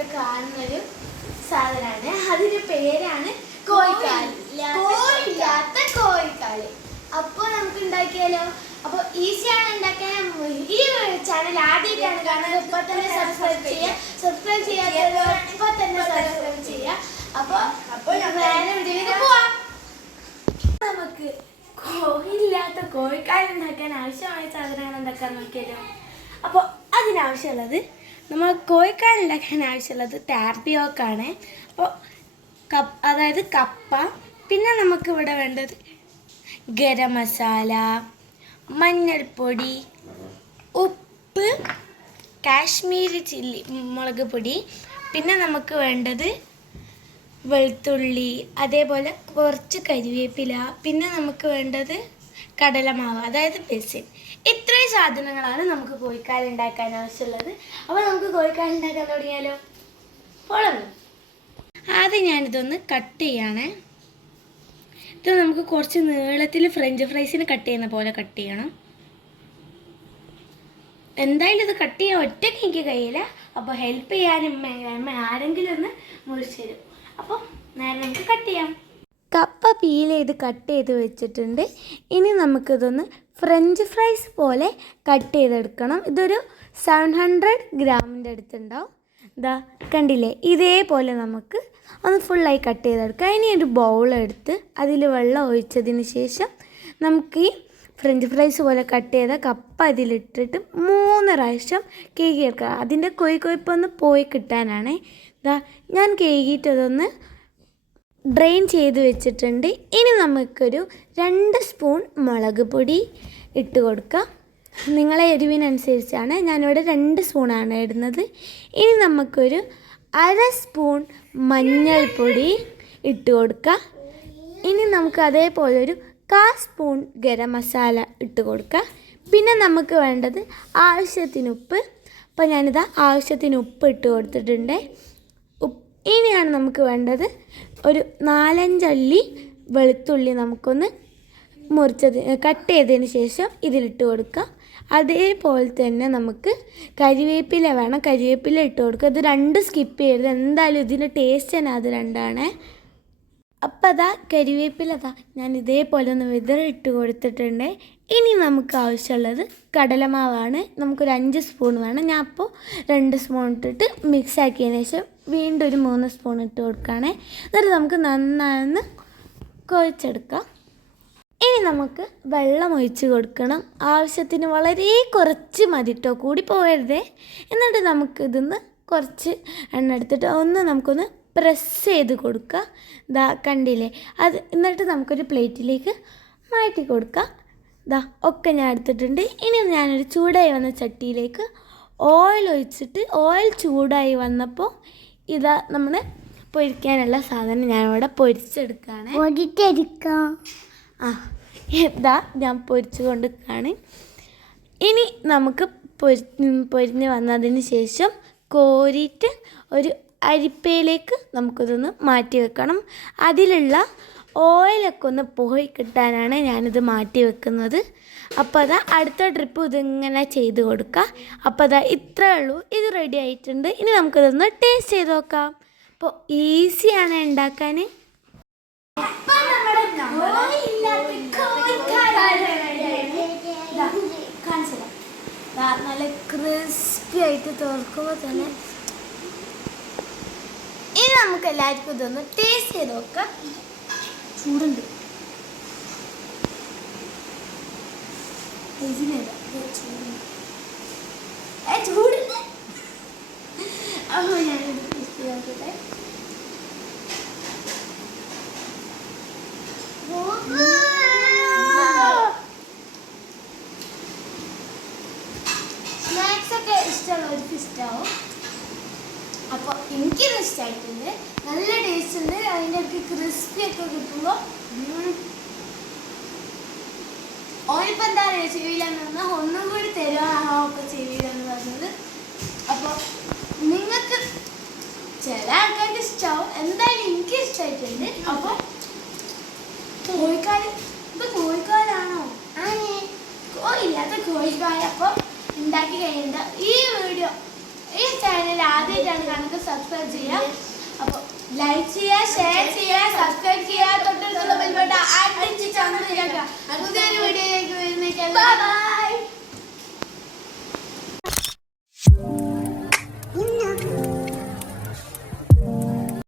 ചായപ്പീടികയിലൊക്കെ കാണുന്നൊരു സാധനമാണ്. അതിന്റെ പേരാണ് കോഴിക്കാൽ കോഴില്ലാത്ത കോഴിക്കാൽ. അപ്പോൾ നമുക്ക് ഉണ്ടാക്കിയാലോ? അപ്പോൾ ഈസിയാണ് ഉണ്ടാക്കാൻ. ഈ ചാനൽ ആദ്യമായിട്ടാണ് കാണുന്നത്. ഇപ്പൊ തന്നെ സബ്സ്ക്രൈബ് ചെയ്യുക. സബ്സ്ക്രൈബ് ചെയ്യാത്തവർ ഇപ്പൊ തന്നെ സബ്സ്ക്രൈബ് ചെയ്യുക. അപ്പോൾ അപ്പോൾ വേറെ വീഡിയോയിൽ പോവാം. നമുക്ക് കോഴിയില്ലാത്ത കോഴിക്കാൽ ഉണ്ടാക്കാൻ ആവശ്യമായ സാധനങ്ങൾ ഉണ്ടാക്കാൻ നോക്കിയാലോ? അപ്പോൾ അതിനാവശ്യമുള്ളത് നമ്മൾ കോഴിക്കാനുണ്ടാക്കാൻ ആവശ്യമുള്ളത് ടാർപ്പിയോക്കാണ് അപ്പോൾ കപ്പ് അതായത് കപ്പ പിന്നെ നമുക്ക് ഇവിടെ വേണ്ടത് ഗരം മസാല മഞ്ഞൾപ്പൊടി ഉപ്പ് കാശ്മീരി ചില്ലി മുളക് പൊടി പിന്നെ നമുക്ക് വേണ്ടത് വെളുത്തുള്ളി അതേപോലെ കുറച്ച് കരിവേപ്പില പിന്നെ നമുക്ക് വേണ്ടത് കടലമാവ് അതായത് ബെസിൻ. ഇത്രയും സാധനങ്ങളാണ് നമുക്ക് കോഴിക്കാൽ ഉണ്ടാക്കാൻ ആവശ്യമുള്ളത്. അപ്പോൾ നമുക്ക് കോഴിക്കാൽ ഉണ്ടാക്കാൻ തുടങ്ങിയാലോ? ഫോളോ ആദ്യം ഞാനിതൊന്ന് കട്ട് ചെയ്യണേ. ഇത് നമുക്ക് കുറച്ച് നീളത്തിൽ ഫ്രഞ്ച് ഫ്രൈസിന് കട്ട് ചെയ്യുന്ന പോലെ കട്ട് ചെയ്യണം. എന്തായാലും ഇത് കട്ട് ചെയ്യാൻ ഒറ്റയ്ക്ക് എനിക്ക് കഴിയില്ല. അപ്പോൾ ഹെൽപ്പ് ചെയ്യാനും അമ്മ ആരെങ്കിലും ഒന്ന് മുറിച്ചു തരും. അപ്പം നേരെ നമുക്ക് കട്ട് ചെയ്യാം. കപ്പ പീൽ ചെയ്ത് കട്ട് ചെയ്ത് വെച്ചിട്ടുണ്ട്. ഇനി നമുക്കിതൊന്ന് ഫ്രഞ്ച് ഫ്രൈസ് പോലെ കട്ട് ചെയ്തെടുക്കണം. ഇതൊരു സെവൻ ഹൺഡ്രഡ് ഗ്രാമിന്റെ അടുത്തുണ്ടാവും. ഇതാ കണ്ടില്ലേ? ഇതേപോലെ നമുക്ക് ഒന്ന് ഫുള്ളായി കട്ട് ചെയ്തെടുക്കാം. ഇനി ഒരു ബൗളെടുത്ത് അതിൽ വെള്ളം ഒഴിച്ചതിന് ശേഷം നമുക്ക് ഈ ഫ്രഞ്ച് ഫ്രൈസ് പോലെ കട്ട് ചെയ്ത കപ്പ അതിലിട്ടിട്ട് മൂന്ന് പ്രാവശ്യം കേക്ക് എടുക്കുക അതിന്റെ കൊയ് കൊയ്പ്പൊന്ന് പോയി കിട്ടാനാണ്. ഇതാ ഞാൻ കേക്കിയിട്ടതൊന്ന് ഡ്രെയിൻ ചെയ്ത് വെച്ചിട്ടുണ്ട്. ഇനി നമുക്കൊരു രണ്ട് സ്പൂൺ മുളക് പൊടി ഇട്ട് കൊടുക്കാം. നിങ്ങളെ എരിവിനനുസരിച്ചാണ് ഞാനിവിടെ രണ്ട് സ്പൂണാണ് ഇടുന്നത്. ഇനി നമുക്കൊരു അര സ്പൂൺ മഞ്ഞൾപ്പൊടി ഇട്ട് കൊടുക്കാം. ഇനി നമുക്ക് അതേപോലെ ഒരു കാ സ്പൂൺ ഗരം മസാല ഇട്ട് കൊടുക്കുക പിന്നെ നമുക്ക് വേണ്ടത് ആവശ്യത്തിന് ഉപ്പ്. അപ്പോൾ ഞാനിതാ ആവശ്യത്തിന് ഉപ്പ് ഇട്ട് കൊടുത്തിട്ടുണ്ട്. ഇനിയാണ് നമുക്ക് വേണ്ടത് ഒരു നാലഞ്ചല്ലി വെളുത്തുള്ളി നമുക്കൊന്ന് മുറിച്ചത് കട്ട് ചെയ്തതിന് ശേഷം ഇതിലിട്ട് കൊടുക്കുക. അതേപോലെ തന്നെ നമുക്ക് കരിവേപ്പില വേണം. കരിവേപ്പില ഇട്ട് കൊടുക്കുക. ഇത് രണ്ട് സ്കിപ്പ് ചെയ്യരുത്. എന്തായാലും ഇതിന്റെ ടേസ്റ്റ് തന്നെ അത് രണ്ടാണ്. അപ്പം അതാ കരിവേപ്പില അതാ ഞാൻ ഇതേപോലെ ഒന്ന് വിതറിട്ട് കൊടുത്തിട്ടുണ്ട്. ഇനി നമുക്ക് ആവശ്യമുള്ളത് കടലമാവാണ്. നമുക്കൊരു അഞ്ച് സ്പൂൺ വേണം. ഞാൻ അപ്പോൾ രണ്ട് സ്പൂൺ ഇട്ടിട്ട് മിക്സ് ആക്കിയതിന് ശേഷം വീണ്ടും ഒരു മൂന്ന് സ്പൂൺ ഇട്ട് കൊടുക്കുകയാണേ. എന്നിട്ട് നമുക്ക് നന്നായൊന്ന് കുഴച്ചെടുക്കാം. ഇനി നമുക്ക് വെള്ളം ഒഴിച്ച് കൊടുക്കണം. ആവശ്യത്തിന് വളരെ കുറച്ച് മതിട്ടോ? കൂടി പോകരുതേ. എന്നിട്ട് നമുക്ക് ഇതിന്ന് കുറച്ച് എണ്ണ എടുത്തിട്ട് ഒന്ന് നമുക്കൊന്ന് പ്രസ് ചെയ്ത് കൊടുക്കുക. ഇതാ കണ്ടില്ലേ? അത് എന്നിട്ട് നമുക്കൊരു പ്ലേറ്റിലേക്ക് മാറ്റി കൊടുക്കുക. ദാ ഒക്കെ ഞാൻ എടുത്തിട്ടുണ്ട്. ഇനി ഞാനൊരു ചൂടായി വന്ന ചട്ടിയിലേക്ക് ഓയിൽ ഒഴിച്ചിട്ട് ഓയിൽ ചൂടായി വന്നപ്പോൾ ഇതാ നമ്മൾ പൊരിക്കാനുള്ള സാധനം ഞാനിവിടെ പൊരിച്ചെടുക്കുകയാണ്. പൊടിച്ചെടുക്കാം. ആ ഇതാ ഞാൻ പൊരിച്ചു കൊടുക്കുകയാണ് ഇനി നമുക്ക് പൊരി പൊരിഞ്ഞ് വന്നതിന് ശേഷം കോരിയിട്ട് ഒരു അരിപ്പയിലേക്ക് നമുക്കിതൊന്ന് മാറ്റി വെക്കണം. അതിലുള്ള ഓയിലൊക്കെ ഒന്ന് പോയി കിട്ടാനാണ് ഞാനിത് മാറ്റി വെക്കുന്നത്. അപ്പോൾ അതാ അടുത്ത ട്രിപ്പ് ഇതിങ്ങനെ ചെയ്ത് കൊടുക്കുക അപ്പോൾ അതാ ഇത്രേ ഉള്ളൂ. ഇത് റെഡി ആയിട്ടുണ്ട്. ഇനി നമുക്കിതൊന്ന് ടേസ്റ്റ് ചെയ്ത് നോക്കാം. അപ്പോൾ ഈസിയാണ് ഉണ്ടാക്കാൻ നല്ല ക്രിസ്പി ആയിട്ട് തോർക്കുമ്പോൾ തന്നെ നമുക്ക് എല്ലാവർക്കും ഇതൊന്ന് ടേസ്റ്റ് ചെയ്ത് നോക്കാം. ചൂടുണ്ട്. ഇതിനില്ല. ഇത് ചൂടുണ്ട്. ഏ, ചൂടുണ്ട്. അപ്പോൾ ഞാനിത് ടേസ്റ്റ് ചെയ്ത് നോക്കട്ടെ സ്നാക്സ് ഒക്കെ ഇഷ്ടമുള്ളവർക്ക് ഇഷ്ടമാവും അപ്പോൾ എനിക്കിത് ഇഷ്ടമായിട്ടുണ്ട് നല്ല ടേസ്റ്റ് ഉണ്ട്. അതിന്റെ ഇടയ്ക്ക് ക്രിസ്പി ഒക്കെ കിട്ടുമ്പോൾ ഓനിപ്പോൾ എന്താ പറയുക ചെവിയിലെന്ന് പറഞ്ഞാൽ ഒന്നും കൂടി തരുവാണോ ഒക്കെ ചെവിയിലെന്ന് പറഞ്ഞത്. അപ്പോൾ നിങ്ങൾക്ക് ചില ആൾക്കാർക്ക് ഇഷ്ടമാവും എന്തായാലും എനിക്ക് ഇഷ്ടമായിട്ടുണ്ട് അപ്പോൾ കോഴിക്കാൽ കോഴിക്കാടാണോ? ആ കോഴില്ലാത്ത കോഴിക്കാട് അപ്പോൾ ഉണ്ടാക്കി കഴിയണ്ട ഈ ചാനൽ ആദ്യമായിട്ടാണ് കാണുന്നത്. സബ്സ്ക്രൈബ് ചെയ്യാം അപ്പോൾ ലൈക്ക് ചെയ്യുക ഷെയർ ചെയ്യുക സബ്സ്ക്രൈബ് ചെയ്യുക. തൊട്ടടുത്തുള്ള ബെൽബട്ട അടിച്ച് ചന്ദ്ര പുതിയൊരു വീഡിയോയിലേക്ക് വരുന്നേക്കാം